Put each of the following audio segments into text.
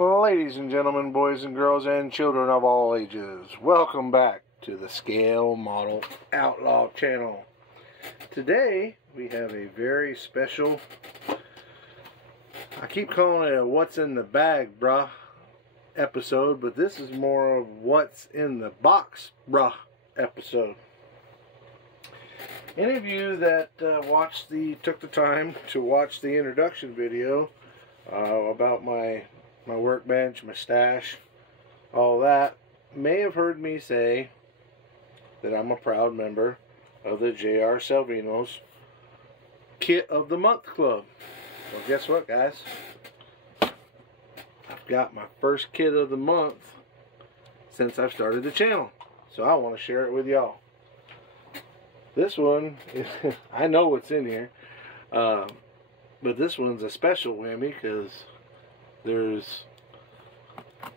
Well, ladies and gentlemen, boys and girls, and children of all ages, welcome back to the Scale Model Outlaw channel. Today, we have a very special, I keep calling it a what's in the bag, bruh, episode, but this is more of what's in the box, bruh, episode. Any of you that took the time to watch the introduction video about my workbench, my stash, all that, may have heard me say that I'm a proud member of the J.R. Salvinos Kit of the Month Club. Well, guess what, guys? I've got my first kit of the month since I've started the channel, so I want to share it with y'all. This one, I know what's in here, but this one's a special whammy because there's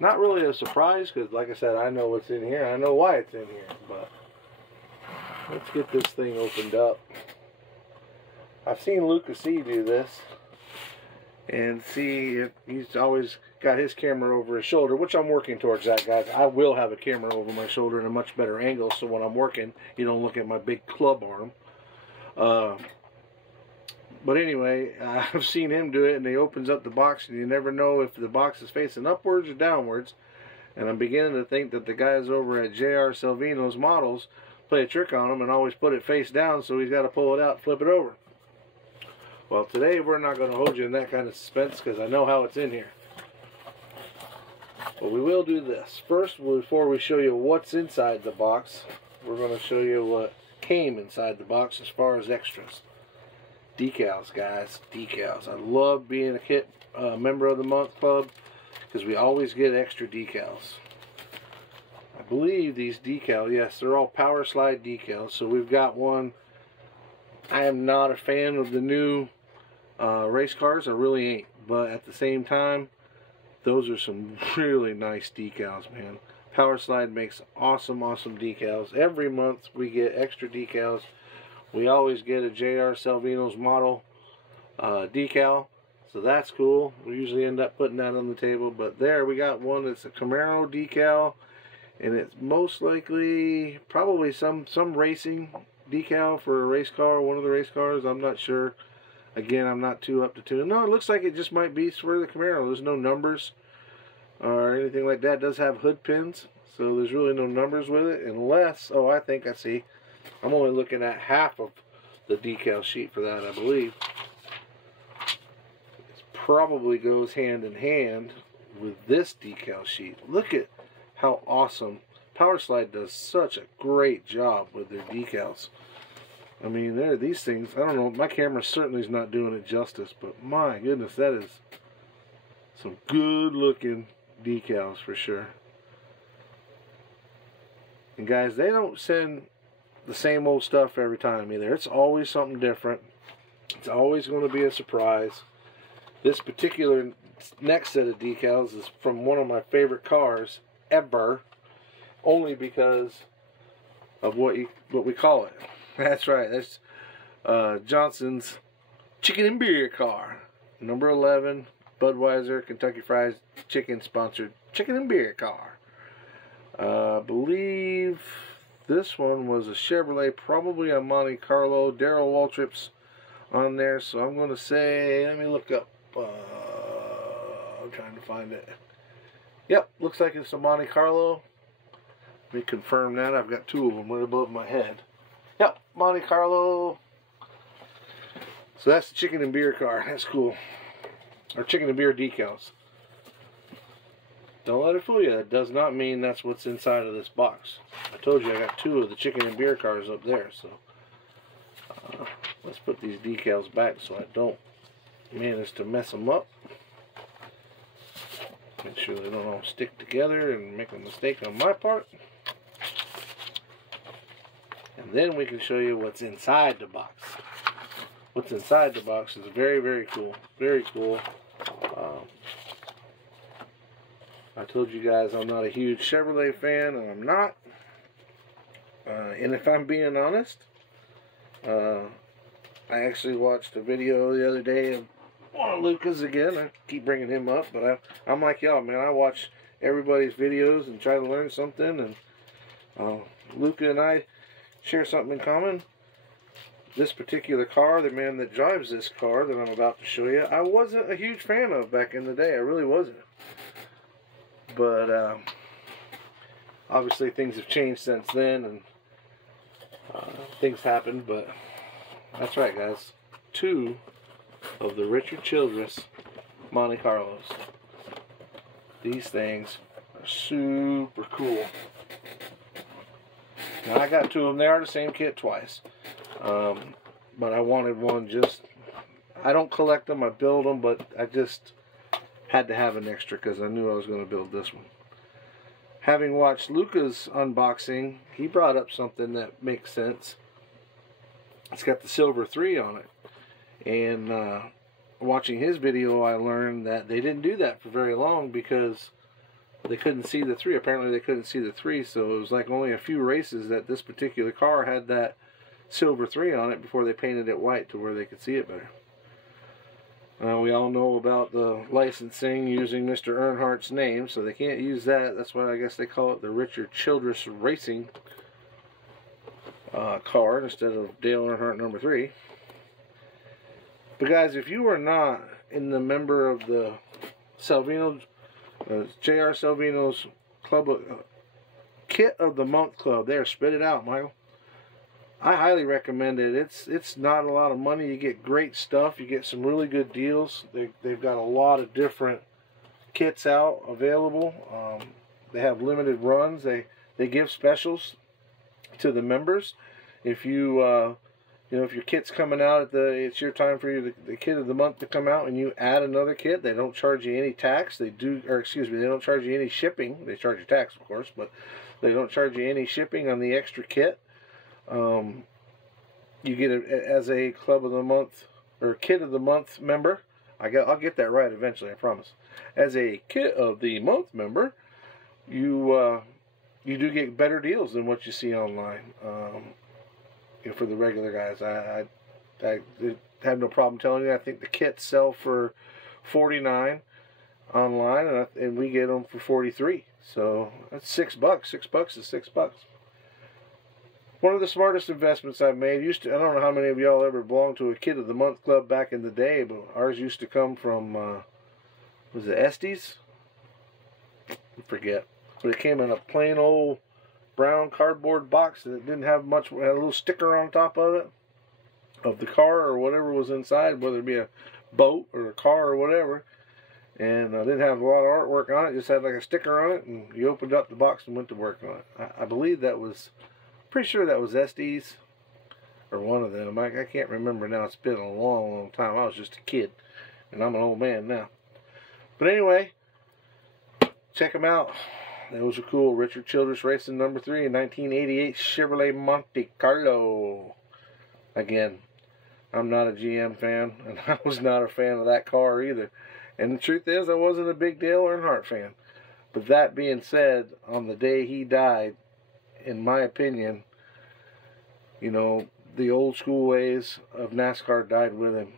not really a surprise because, like I said, I know what's in here. I know why it's in here, but let's get this thing opened up. I've seen Lucas C do this and see if he's always got his camera over his shoulder, which I'm working towards that, guys. I will have a camera over my shoulder in a much better angle so when I'm working, you don't look at my big club arm. But anyway, I've seen him do it, and he opens up the box, and you never know if the box is facing upwards or downwards. And I'm beginning to think that the guys over at J.R. Salvinos Models play a trick on him and always put it face down, so he's got to pull it out and flip it over. Well, today we're not going to hold you in that kind of suspense because I know how it's in here. But we will do this. First, before we show you what's inside the box, we're going to show you what came inside the box as far as extras. Decals, guys, decals. I love being a kit member of the month club because we always get extra decals. I believe these decals, yes, they're all power slide decals. So we've got one. I am not a fan of the new race cars. I really ain't. But at the same time, those are some really nice decals, man. Power slide makes awesome decals. Every month we get extra decals. We always get a J.R. Salvinos model decal, so that's cool. We usually end up putting that on the table, but there we got one that's a Camaro decal, and it's most likely probably some racing decal for a race car, one of the race cars. I'm not sure. Again, I'm not too up to tune. No, it looks like it just might be for the Camaro. There's no numbers or anything like that. It does have hood pins, so there's really no numbers with it, unless, oh, I think I see. I'm only looking at half of the decal sheet for that, I believe. It probably goes hand in hand with this decal sheet. Look at how awesome. Powerslide does such a great job with their decals. I mean, these things, I don't know, my camera certainly is not doing it justice, but my goodness, that is some good looking decals for sure. And guys, they don't send the same old stuff every time either. It's always something different. It's always going to be a surprise. This particular next set of decals is from one of my favorite cars ever, only because of what we call it. That's right. That's Johnson's Chicken and Beer car, number 11, Budweiser Kentucky Fried Chicken sponsored Chicken and Beer car. I believe this one was a Chevrolet, probably a Monte Carlo. Darrell Waltrip's on there, so I'm going to say, let me look up. I'm trying to find it. Yep, looks like it's a Monte Carlo. Let me confirm that. I've got two of them right above my head. Yep, Monte Carlo. So that's the chicken and beer car. That's cool. Or chicken and beer decals. Don't let it fool you. That does not mean that's what's inside of this box. I told you I got two of the chicken and beer cars up there. So let's put these decals back so I don't manage to mess them up. Make sure they don't all stick together and make a mistake on my part. And then we can show you what's inside the box. What's inside the box is very cool. Very cool. I told you guys I'm not a huge Chevrolet fan, and I'm not. And if I'm being honest, I actually watched a video the other day of one of Luca's again. I keep bringing him up, but I'm like y'all, man. I watch everybody's videos and try to learn something, and Luca and I share something in common. This particular car, the man that drives this car that I'm about to show you, I wasn't a huge fan of back in the day. I really wasn't. But obviously things have changed since then, and things happened. But that's right, guys. 2 of the Richard Childress Monte Carlos. These things are super cool. Now I got 2 of them. They are the same kit twice. But I wanted one just... I don't collect them, I build them, but I just had to have an extra because I knew I was going to build this one. Having watched Luca's unboxing, he brought up something that makes sense. It's got the silver 3 on it. And watching his video, I learned that they didn't do that for very long because they couldn't see the 3. Apparently they couldn't see the 3, so it was like only a few races that this particular car had that silver 3 on it before they painted it white to where they could see it better. We all know about the licensing using Mr. Earnhardt's name, so they can't use that. That's why I guess they call it the Richard Childress Racing car instead of Dale Earnhardt number 3. But guys, if you are not in the member of the Salvinos, J.R. Salvinos Club Kit of the Month Club, there, spit it out, Michael. I highly recommend it. It's not a lot of money. You get great stuff. You get some really good deals. They've got a lot of different kits out available. They have limited runs. They give specials to the members. If you if your kit's coming out it's your time for the kit of the month to come out, and you add another kit, they don't charge you any tax. They don't charge you any shipping. They charge you tax, of course, but they don't charge you any shipping on the extra kit. You get it as a Club of the Month or Kit of the Month member. I'll get that right eventually, I promise. As a Kit of the Month member, you do get better deals than what you see online. For the regular guys, I have no problem telling you. I think the kits sell for $49 online, and we get them for $43. So that's $6. $6 is $6. One of the smartest investments I've made. I don't know how many of y'all ever belonged to a Kit of the Month club back in the day, but ours used to come from, was it Estes? I forget. But it came in a plain old brown cardboard box that didn't have much, had a little sticker on top of it, of the car or whatever was inside, whether it be a boat or a car or whatever. And I didn't have a lot of artwork on it, just had like a sticker on it, and you opened up the box and went to work on it. I believe that was... Pretty sure that was Estes or one of them. I can't remember now. It's been a long, long time. I was just a kid, and I'm an old man now. But anyway, check them out. Those are cool. Richard Childress Racing number 3 in 1988 Chevrolet Monte Carlo. Again, I'm not a GM fan, and I was not a fan of that car either. And the truth is, I wasn't a big Dale Earnhardt fan. But that being said, on the day he died, in my opinion, the old school ways of NASCAR died with him.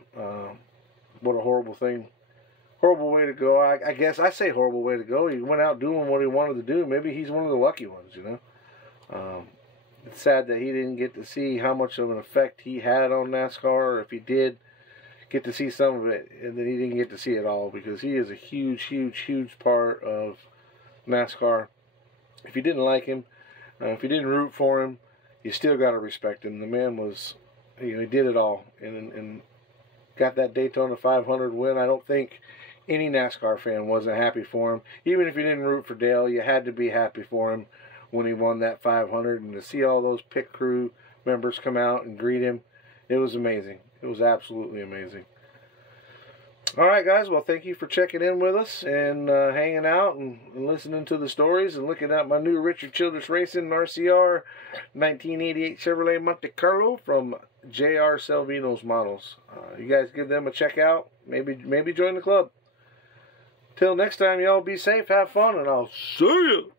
What a horrible thing. Horrible way to go. I guess I say horrible way to go. He went out doing what he wanted to do. Maybe he's one of the lucky ones, It's sad that he didn't get to see how much of an effect he had on NASCAR, or if he did get to see some of it, and then he didn't get to see it all, because he is a huge, huge, huge part of NASCAR. If you didn't like him, if you didn't root for him, you still got to respect him. The man was, he did it all, and got that Daytona 500 win. I don't think any NASCAR fan wasn't happy for him. Even if you didn't root for Dale, you had to be happy for him when he won that 500, and to see all those pit crew members come out and greet him, it was amazing. It was absolutely amazing. Alright guys, well thank you for checking in with us and hanging out and listening to the stories and looking at my new Richard Childress Racing RCR 1988 Chevrolet Monte Carlo from J.R. Salvinos Models. You guys give them a check out. Maybe join the club. Till next time, y'all be safe, have fun, and I'll see you.